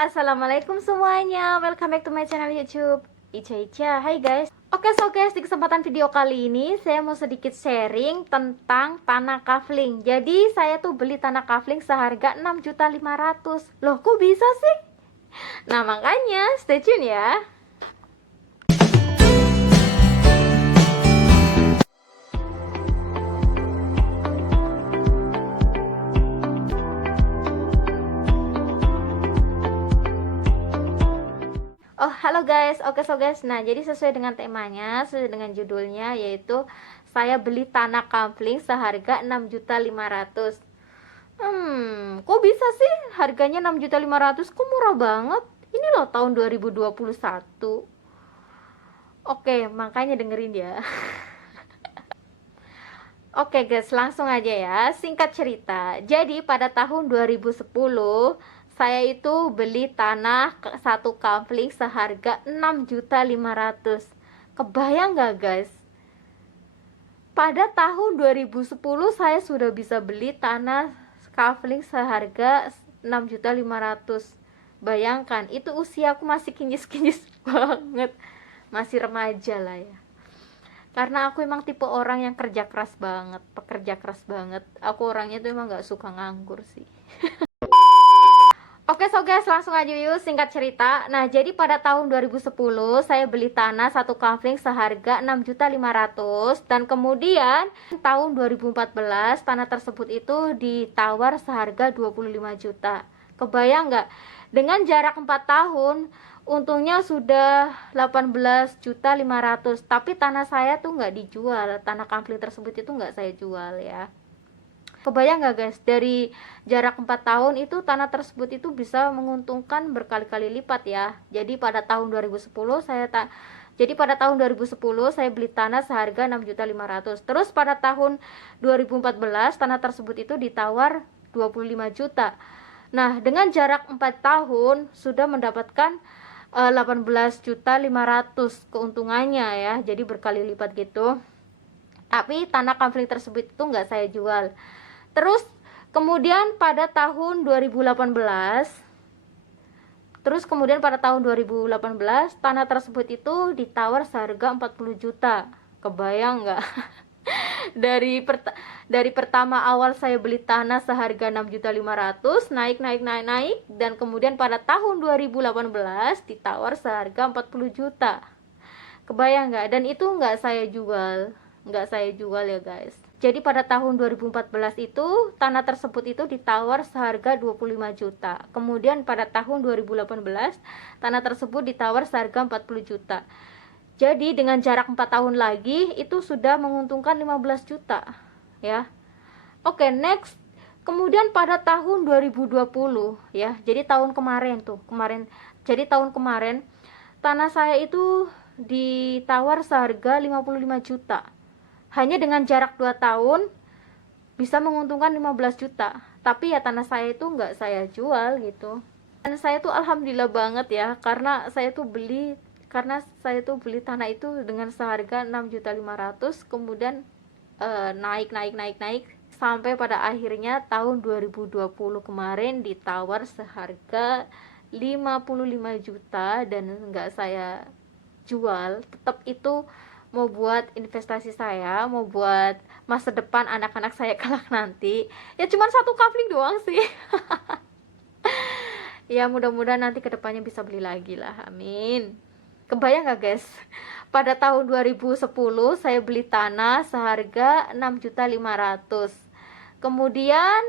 Assalamualaikum semuanya. Welcome back to my channel YouTube Ica. Hai guys. Oke, so guys, di kesempatan video kali ini saya mau sedikit sharing tentang tanah kafling. Jadi saya tuh beli tanah kafling seharga 6.500.000. Loh, kok bisa sih? Nah, makanya stay tune ya. Oh, halo guys. Oke, so guys. Nah, jadi sesuai dengan temanya, sesuai dengan judulnya, yaitu saya beli tanah kafling seharga 6.500.000. Kok bisa sih harganya 6.500.000? Kok murah banget? Ini loh tahun 2021. Oke, makanya dengerin ya. Oke guys, langsung aja ya. Singkat cerita, jadi pada tahun 2010 saya itu beli tanah satu kafling seharga 6.500.000. Kebayang gak guys? Pada tahun 2010 saya sudah bisa beli tanah kafling seharga 6.500.000. Bayangkan, itu usia aku masih kinyis-kinyis banget. Masih remaja lah ya. Karena aku emang tipe orang yang kerja keras banget, pekerja keras banget. Aku orangnya tuh emang gak suka nganggur sih. Oke, so guys, langsung aja yuk, singkat cerita. Nah, jadi pada tahun 2010 saya beli tanah satu kafling seharga 6.500.000. Dan kemudian tahun 2014 tanah tersebut itu ditawar seharga 25 juta. Kebayang nggak? Dengan jarak 4 tahun untungnya sudah 18.500.000. Tapi tanah saya tuh nggak dijual. Tanah kafling tersebut itu nggak saya jual ya. Kebayang nggak guys, dari jarak 4 tahun itu tanah tersebut itu bisa menguntungkan berkali-kali lipat ya. Jadi pada tahun 2010 saya beli tanah seharga 6.500.000. Terus pada tahun 2014 tanah tersebut itu ditawar 25 juta. Nah, dengan jarak 4 tahun sudah mendapatkan 18.500.000 keuntungannya ya. Jadi berkali lipat gitu. Tapi tanah kafling tersebut itu nggak saya jual. Terus kemudian pada tahun 2018 tanah tersebut itu ditawar seharga 40 juta. Kebayang nggak? Dari pertama awal saya beli tanah seharga 6.500.000, naik dan kemudian pada tahun 2018 ditawar seharga 40 juta. Kebayang nggak? Dan itu nggak saya jual ya guys. Jadi pada tahun 2014 itu tanah tersebut itu ditawar seharga 25 juta. Kemudian pada tahun 2018 tanah tersebut ditawar seharga 40 juta. Jadi dengan jarak 4 tahun lagi itu sudah menguntungkan 15 juta ya. Oke, next. Kemudian pada tahun 2020 ya. Jadi tahun kemarin tanah saya itu ditawar seharga 55 juta. Hanya dengan jarak 2 tahun bisa menguntungkan 15 juta. Tapi ya tanah saya itu nggak saya jual gitu. Dan saya tuh alhamdulillah banget ya, karena saya tuh beli tanah itu dengan seharga 6.500.000, kemudian naik sampai pada akhirnya tahun 2020 kemarin ditawar seharga 55 juta dan nggak saya jual. Tetap itu mau buat investasi saya, mau buat masa depan anak-anak saya kelak nanti. Ya cuman satu kafling doang sih. Ya mudah-mudahan nanti kedepannya bisa beli lagi lah, amin. Kebayang gak guys, pada tahun 2010 saya beli tanah seharga 6.500.000. Kemudian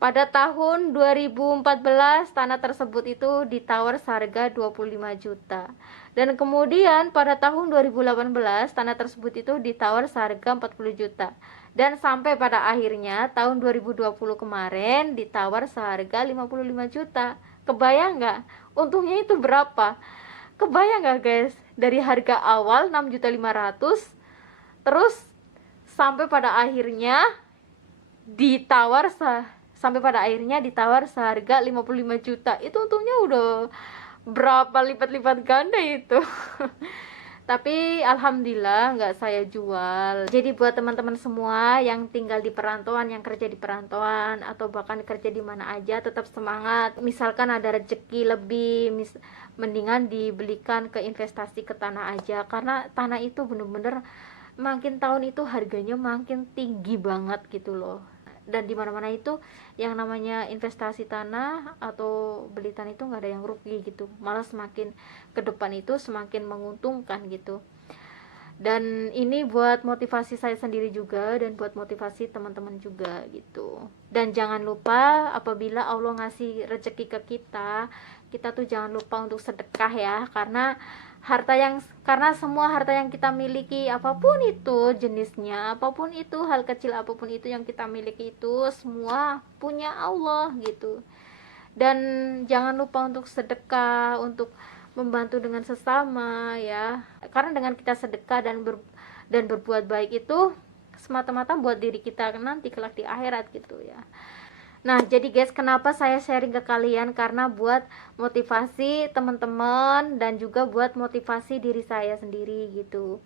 pada tahun 2014 tanah tersebut itu ditawar seharga 25 juta. Dan kemudian pada tahun 2018 tanah tersebut itu ditawar seharga 40 juta. Dan sampai pada akhirnya tahun 2020 kemarin ditawar seharga 55 juta. Kebayang nggak? Untungnya itu berapa? Kebayang nggak guys? Dari harga awal 6.500.000 terus sampai pada akhirnya ditawar seharga 55 juta. Itu untungnya udah berapa lipat-lipat ganda itu. Tapi alhamdulillah nggak saya jual. Jadi buat teman-teman semua yang tinggal di perantauan, yang kerja di perantauan, atau bahkan kerja di mana aja, tetap semangat. Misalkan ada rezeki lebih, mendingan dibelikan ke investasi ke tanah aja, karena tanah itu bener-bener makin tahun itu harganya makin tinggi banget gitu loh. Dan di mana-mana itu yang namanya investasi tanah atau beli tanah itu nggak ada yang rugi gitu, malah semakin ke depan itu semakin menguntungkan gitu. Dan ini buat motivasi saya sendiri juga, dan buat motivasi teman-teman juga gitu. Dan jangan lupa apabila Allah ngasih rezeki ke kita, kita tuh jangan lupa untuk sedekah ya, karena semua harta yang kita miliki, apapun itu jenisnya, apapun itu, hal kecil apapun itu yang kita miliki, itu semua punya Allah gitu. Dan jangan lupa untuk sedekah, untuk membantu dengan sesama ya, karena dengan kita sedekah dan berbuat baik itu semata-mata buat diri kita nanti kelak di akhirat gitu ya. Nah, jadi guys, kenapa saya sharing ke kalian? Karena buat motivasi teman-teman dan juga buat motivasi diri saya sendiri gitu.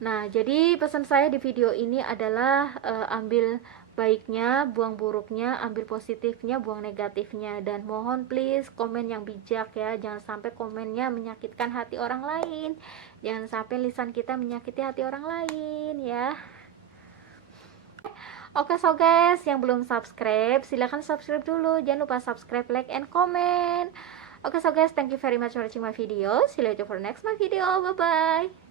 Nah, jadi pesan saya di video ini adalah ambil baiknya, buang buruknya, ambil positifnya, buang negatifnya. Dan mohon please komen yang bijak ya, jangan sampai komennya menyakitkan hati orang lain. Jangan sampai lisan kita menyakiti hati orang lain ya. Oke, so guys, yang belum subscribe silahkan subscribe dulu. Jangan lupa subscribe, like, and comment. Oke, so guys, thank you very much for watching my video. See you later for next my video. Bye bye.